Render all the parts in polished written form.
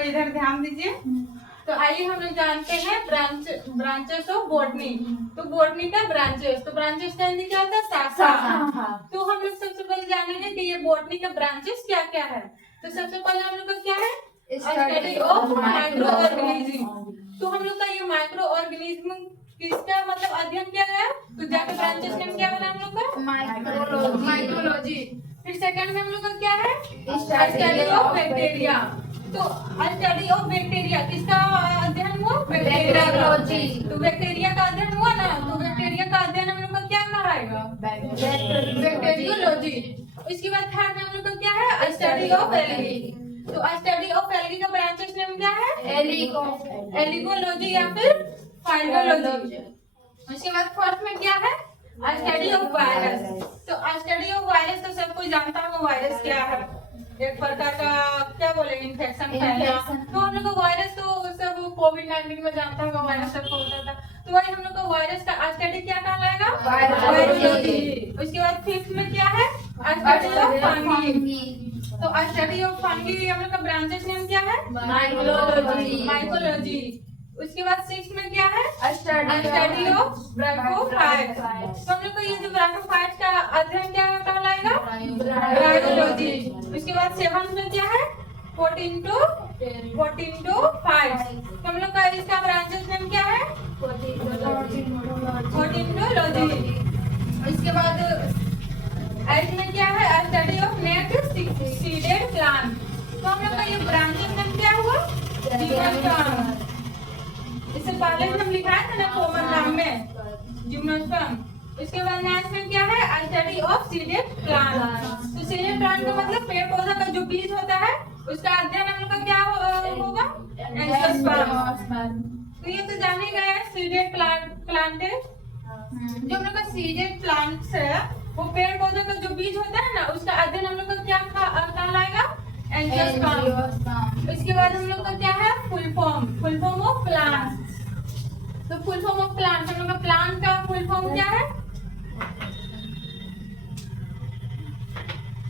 तो इधर ध्यान दीजिए। तो आइए हम लोग जानते हैं ब्रांचेस ऑफ बॉटनी। तो बॉटनी का ब्रांचेस, तो ब्रांचेस का हिंदी क्या होता है? शाखा। तो हम लोग सबसे पहले जानेंगे कि ये बॉटनी का ब्रांचेस क्या क्या है। तो सबसे पहले हम लोग का क्या है? Study of micro organism. तो हम लोग का ये माइक्रो ऑर्गेनिज्म किसका मतलब अध्ययन किया गया? तो जाके ब्रांचेस नेम क्या बना हम लोग का? माइक्रोलॉजी। फिर सेकंड में हम लोग का क्या है? Study of bacteria. तो स्टडी ऑफ बैक्टीरिया किसका अध्ययन हुआ? बैक्टीरियोलॉजी। तो बैक्टीरिया का अध्ययन हुआ ना, तो बैक्टीरिया का अध्ययन हम लोग का क्या कहलाएगा? बैक्टीरियोलॉजी। इसके बाद थर्ड में हम लोग का क्या है? Study of algae. तो स्टडी ऑफ एल्गी का ब्रांचेस नेम क्या है? एलिगोलॉजी या फिर फाइलोलॉजी। उसके बाद फोर्थ में क्या है? Study of virus. तो स्टडी ऑफ वायरस तो सब कोई जानता होगा वायरस क्या है, एक प्रकार का क्या बोलेंगे इन्फेक्शन फैलना। तो हम लोग का वायरस तो सब कोविड-19 में जानता होगा वायरस सबको होता था। तो वही हम लोग का वायरस का स्टडी क्या कहलाएगा? वायरोलॉजी। उसके बाद फिफ्थ में क्या है? Study of fungi. तो स्टडी ऑफ फंगी हम लोग का ब्रांचेस नेम क्या है? माइकोलॉजी। उसके बाद सिक्स में क्या है? Study of bryophytes. तो हम लोग को ये जो ब्रैकोफाइट्स का अध्ययन क्या कहलाएगा? ब्रायोलॉजी। उसके बाद सेवंथ में क्या है? 14 to 5। तो हम लोग का इसका ब्रांचेस नेम क्या है? 14 इसके बाद 8 में क्या है? Study of net seeded plant. तो हम लोग का ये ब्रांचेस नेम क्या हुआ? जिम्नोस्पर्म। इससे पहले हम लिखा था ना कॉमन नाम में जिम्नोस्पर्म। इसके बाद नेक्स्ट में क्या है? Study of seeded plant. तो सीडेड प्लांट का मतलब पेड़ पौधा का जो बीज होता है उसका अध्ययन हम लोग का क्या होगा? एंजियोस्पर्म। तो ये तो जाने गए सीडेड प्लांटेड। जो हम लोग का सीडेड प्लांट्स है वो पेड़ पौधे का जो बीज होता है ना उसका अध्ययन हम लोग का क्या कहलाएगा? एंजियोस्पर्म। इसके बाद हम लोग का क्या है? Full form of plant. तो फुल फॉर्म ऑफ प्लांट हम लोग का प्लांट का फुल फॉर्म क्या है?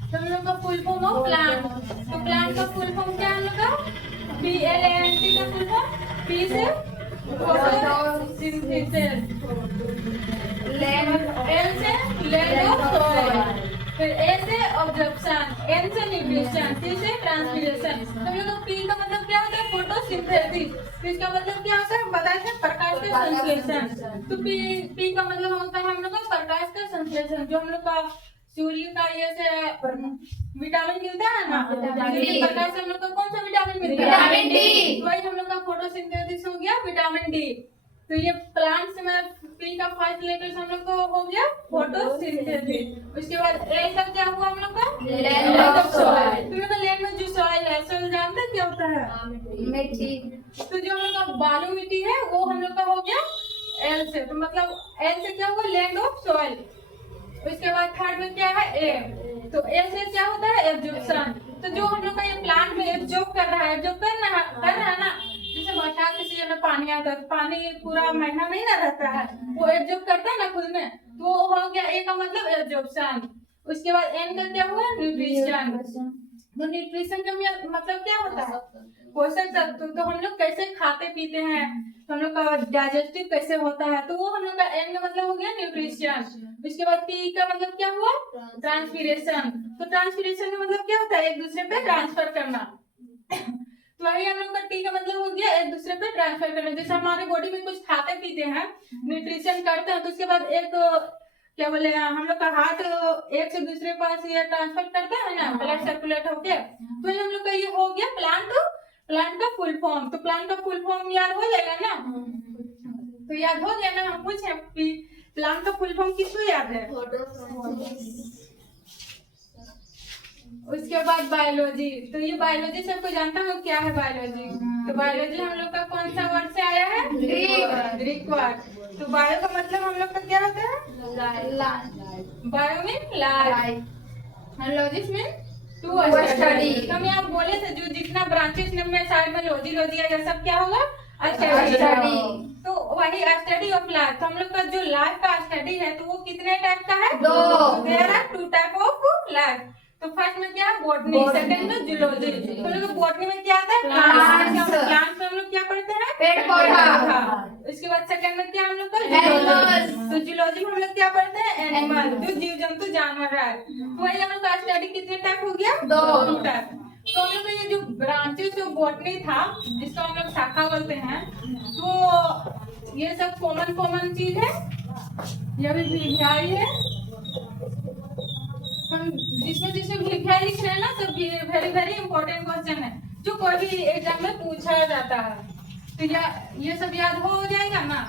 तो हम लोग का फुल फॉर्म ऑफ प्लांट, तो प्लांट का फुल फॉर्म क्या है हम लोग का? PLANT का फुल फॉर्म P से फोटोसिंथेसिस, L से लैंड ऑफ सॉइल, फिर A से ऑब्जर्प्शन, N से न्यूट्रिशन, T से ट्रांसपिरेशन। तो हम लोग का P का मतलब क्या होता है? फोटोसिंथेसिस। तो इसका मतलब क्या होता है? बताए थे प्रकाश का संश्लेषण। तो P का मतलब होता है हम लोग का प्रकाश का संश्लेषण। जो हम लोग का सूर्य का ये से विटामिन मिलता है ना, प्रकाश से हम लोग को कौन सा विटामिन मिलता है? Vitamin D. वही हम लोग का फोटोसिंथेसिस हो गया विटामिन डी। तो ये प्लांट्स में पी का फर्स्ट लेटर हम लोग को हो गया फोटोसिंथेसिस। उसके बाद ए का क्या हुआ हम लोग का? Land of soil. तुम लोग का लैंड में जो सॉइल है, सॉइल जानते हैं क्या होता है? मिट्टी। तो जो हम लोग का बालू मिट्टी है वो हम लोग का हो गया एल से। तो मतलब एल से क्या हुआ? Land of soil. उसके बाद थर्ड में क्या है? ए। तो ए से क्या होता है? एब्जॉर्प्शन। तो जो हम लोग का ये प्लांट में एब्जॉर्ब कर रहा है ना, जैसे बरसात के सीजन में पानी आता है, पानी पूरा महीना नहीं ना रहता है, वो एब्जॉर्ब करता है ना खुद में, तो वो हो गया ए का मतलब एब्जॉर्प्शन। उसके बाद एन का क्या हुआ? न्यूट्रिशन। तो न्यूट्रिशन का मतलब क्या होता है? पोषक तत्व। तो हम लोग कैसे खाते पीते हैं, तो हम लोग का डाइजेस्टिव कैसे होता है, तो वो हम लोग का एन का मतलब हो गया न्यूट्रिशन। उसके बाद टी का मतलब क्या हुआ? ट्रांसपीरेशन। तो ट्रांसपीरेशन का मतलब क्या होता है? एक दूसरे पे ट्रांसफर करना। तो वही हम लोग का टी का मतलब हो गया एक दूसरे पे ट्रांसफर करना। जैसे हमारे बॉडी में कुछ खाते पीते हैं, न्यूट्रिशन करते हैं, तो उसके बाद एक क्या बोले हम लोग का हार्ट एक से दूसरे पास ये ट्रांसफर करता है ना, ब्लड सर्कुलेट होके। तो हम लोग का ये हो गया प्लांट का फुल फॉर्म। तो प्लांट का फुल फॉर्म याद हो जाएगा ना? तो याद हो गया ना? हम पूछे प्लांट का फुल फॉर्म किसको याद है? उसके बाद बायोलॉजी। तो ये बायोलॉजी सबको जानता हूँ क्या है बायोलॉजी। तो बायोलॉजी हम लोग का कौन सा वर्ड से आया है? Greek word. तो बायो का मतलब हम लोग का क्या होता है? Bio mean life, logies mean to study. तो हम यहाँ बोले थे जो जितना ब्रांचेस में साइड में लॉजी है ये सब क्या होगा? स्टडी। तो वही स्टडी ऑफ लाइफ। तो हम लोग का जो लाइफ का स्टडी है तो वो कितने टाइप का है? दो। There are 2 type of life. तो फर्स्ट में क्या है? बॉटनी, सेकंड में जूलॉजी। तो लोग बॉटनी में क्या आता है? प्लांट्स। था। इसके बाद सेकंड में क्या हम लोग का जूलॉजी। तो जूलॉजी में हम लोग क्या पढ़ते हैं, एनिमल, जो जीव जंतु जानवर है। तो वही हम लोग का स्टडी कितने टाइप हो गया, 2 टाइप। तो हम लोग का ये जो ब्रांचेस जो बॉटनी था, जिसको हम लोग शाखा बोलते हैं, तो ये सब कॉमन चीज है। ये भी भिखारी है, हम जिसमें भिखारी लिख रहे हैं ना, तो वेरी वेरी इंपॉर्टेंट क्वेश्चन है जो कोई भी एग्जाम में पूछा जाता है। तो ये सब याद हो जाएगा ना।